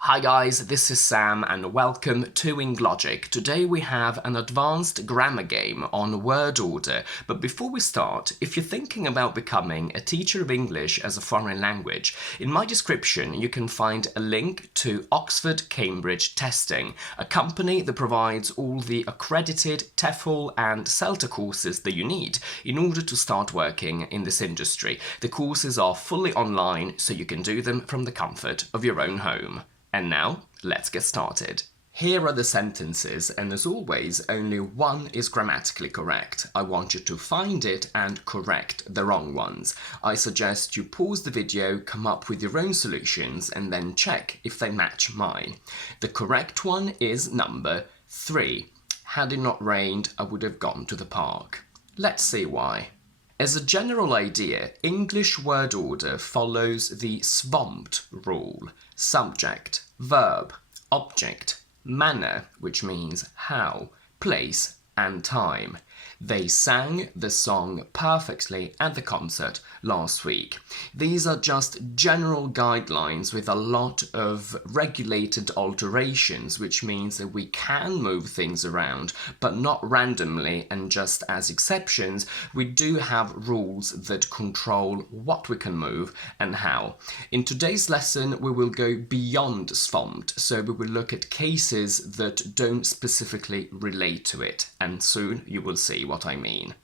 Hi guys, this is Sam and welcome to InGlogic. Today we have an advanced grammar game on word order, but before we start, if you're thinking about becoming a teacher of English as a foreign language, in my description you can find a link to Oxford Cambridge Testing, a company that provides all the accredited TEFL and CELTA courses that you need in order to start working in this industry. The courses are fully online, so you can do them from the comfort of your own home. And now, let's get started. Here are the sentences, and as always, only one is grammatically correct. I want you to find it and correct the wrong ones. I suggest you pause the video, come up with your own solutions, and then check if they match mine. The correct one is number 3. Had it not rained, I would have gone to the park. Let's see why. As a general idea, English word order follows the Svompt rule. Subject, verb, object, manner, which means how, place, and time. They sang the song perfectly at the concert last week. These are just general guidelines with a lot of regulated alterations, which means that we can move things around, but not randomly and just as exceptions. We do have rules that control what we can move and how. In today's lesson, we will go beyond Svompt, so we will look at cases that don't specifically relate to it, and soon you will see what I mean.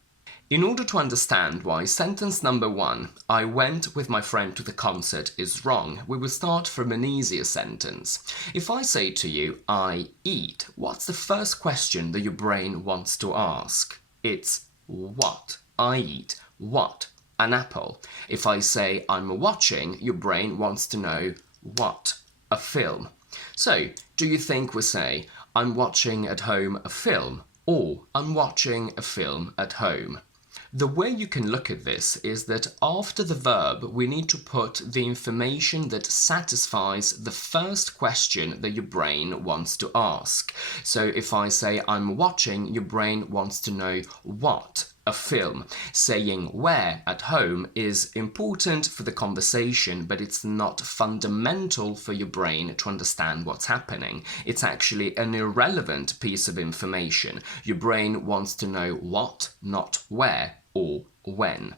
In order to understand why sentence number 1, I went with my friend to the concert, is wrong, we will start from an easier sentence. If I say to you, I eat, what's the first question that your brain wants to ask? It's what? I eat what? An apple. If I say I'm watching, your brain wants to know what? A film. So, do you think we say, I'm watching at home a film, or I'm watching a film at home? The way you can look at this is that after the verb, we need to put the information that satisfies the first question that your brain wants to ask. So if I say I'm watching, your brain wants to know what? A film. Saying where at home is important for the conversation, but it's not fundamental for your brain to understand what's happening. It's actually an irrelevant piece of information. Your brain wants to know what, not where or when.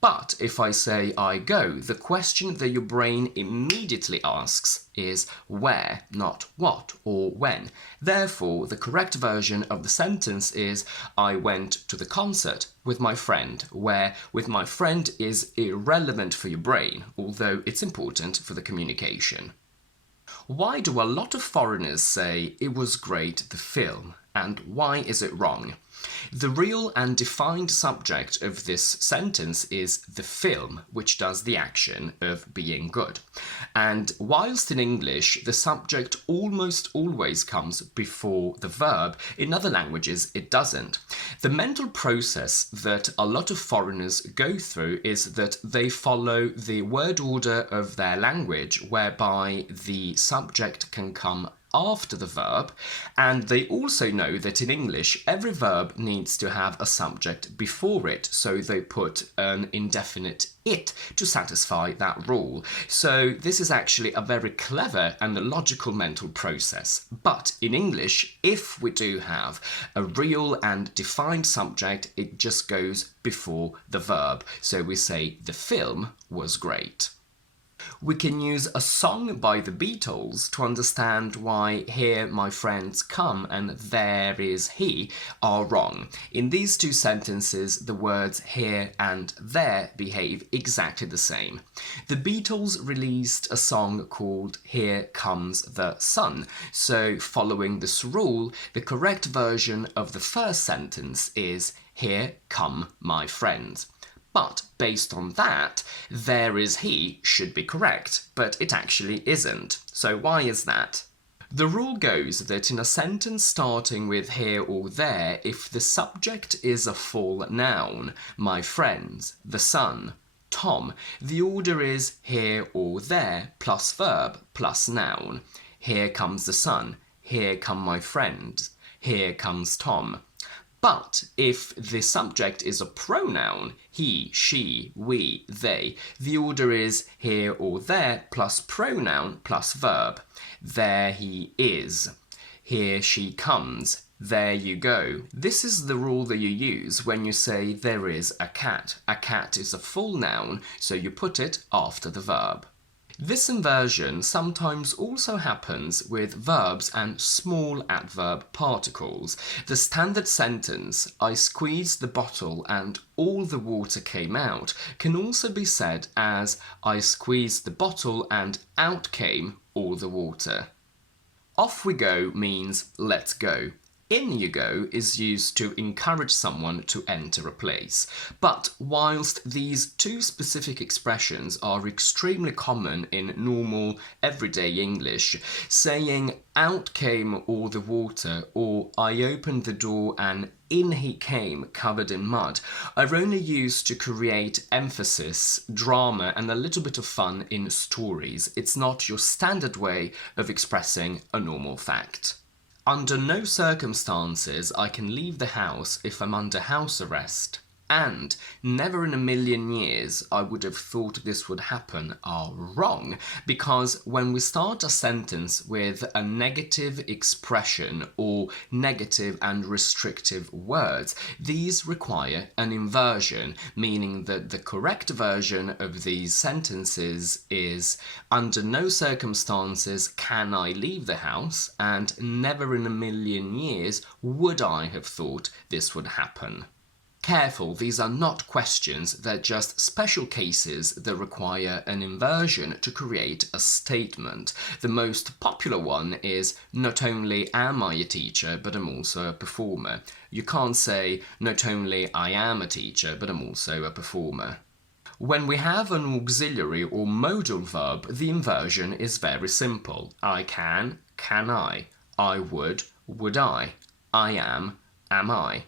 But if I say I go, the question that your brain immediately asks is where, not what or when. Therefore, the correct version of the sentence is I went to the concert with my friend, where with my friend is irrelevant for your brain, although it's important for the communication. Why do a lot of foreigners say it was great, the film, and why is it wrong? The real and defined subject of this sentence is the film, which does the action of being good. And whilst in English the subject almost always comes before the verb, in other languages it doesn't. The mental process that a lot of foreigners go through is that they follow the word order of their language, whereby the subject can come after the verb, and they also know that in English every verb needs to have a subject before it, so they put an indefinite it to satisfy that rule. So this is actually a very clever and logical mental process. But in English, if we do have a real and defined subject, it just goes before the verb. So we say the film was great. We can use a song by the Beatles to understand why here my friends come and there is he are wrong. In these two sentences, the words here and there behave exactly the same. The Beatles released a song called Here Comes the Sun, so following this rule, the correct version of the first sentence is Here come my friends. But based on that, there is he should be correct, but it actually isn't. So why is that? The rule goes that in a sentence starting with here or there, if the subject is a full noun, my friends, the sun, Tom, the order is here or there plus verb plus noun. Here comes the sun, here come my friends, here comes Tom. But if the subject is a pronoun, he, she, we, they, the order is here or there plus pronoun plus verb. There he is. Here she comes. There you go. This is the rule that you use when you say there is a cat. A cat is a full noun, so you put it after the verb. This inversion sometimes also happens with verbs and small adverb particles. The standard sentence, I squeezed the bottle and all the water came out, can also be said as I squeezed the bottle and out came all the water. Off we go means let's go. In you go is used to encourage someone to enter a place. But whilst these two specific expressions are extremely common in normal, everyday English, saying out came all the water or I opened the door and in he came covered in mud are only used to create emphasis, drama and a little bit of fun in stories. It's not your standard way of expressing a normal fact. Under no circumstances I can leave the house if I'm under house arrest. And never in a million years I would have thought this would happen are wrong, because when we start a sentence with a negative expression or negative and restrictive words, these require an inversion, meaning that the correct version of these sentences is under no circumstances can I leave the house, and never in a million years would I have thought this would happen. Careful, these are not questions, they're just special cases that require an inversion to create a statement. The most popular one is, not only am I a teacher, but I'm also a performer. You can't say, not only I am a teacher, but I'm also a performer. When we have an auxiliary or modal verb, the inversion is very simple. I can I? I would I? I am I?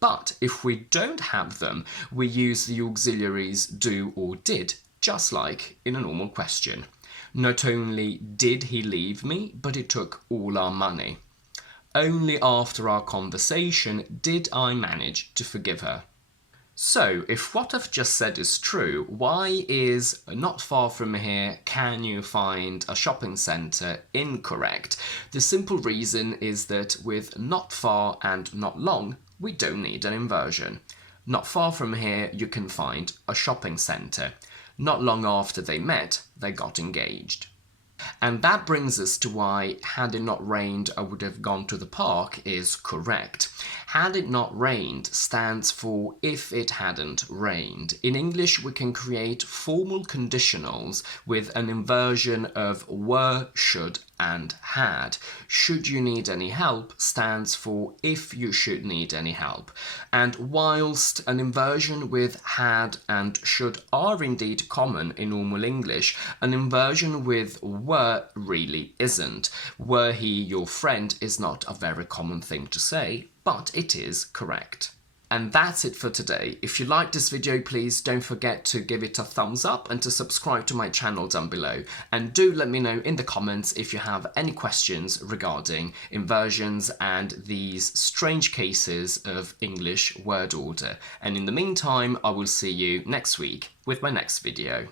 But if we don't have them, we use the auxiliaries do or did, just like in a normal question. Not only did he leave me, but he took all our money. Only after our conversation did I manage to forgive her. So, if what I've just said is true, why is not far from here, can you find a shopping centre incorrect? The simple reason is that with not far and not long, we don't need an inversion. Not far from here, you can find a shopping centre. Not long after they met, they got engaged. And that brings us to why had it not rained I would have gone to the park is correct. Had it not rained stands for if it hadn't rained. In English we can create formal conditionals with an inversion of were, should and had. Should you need any help stands for if you should need any help. And whilst an inversion with had and should are indeed common in normal English, an inversion with were really isn't. Were he your friend is not a very common thing to say, but it is correct. And that's it for today. If you liked this video, please don't forget to give it a thumbs up and to subscribe to my channel down below. And do let me know in the comments if you have any questions regarding inversions and these strange cases of English word order. And in the meantime, I will see you next week with my next video.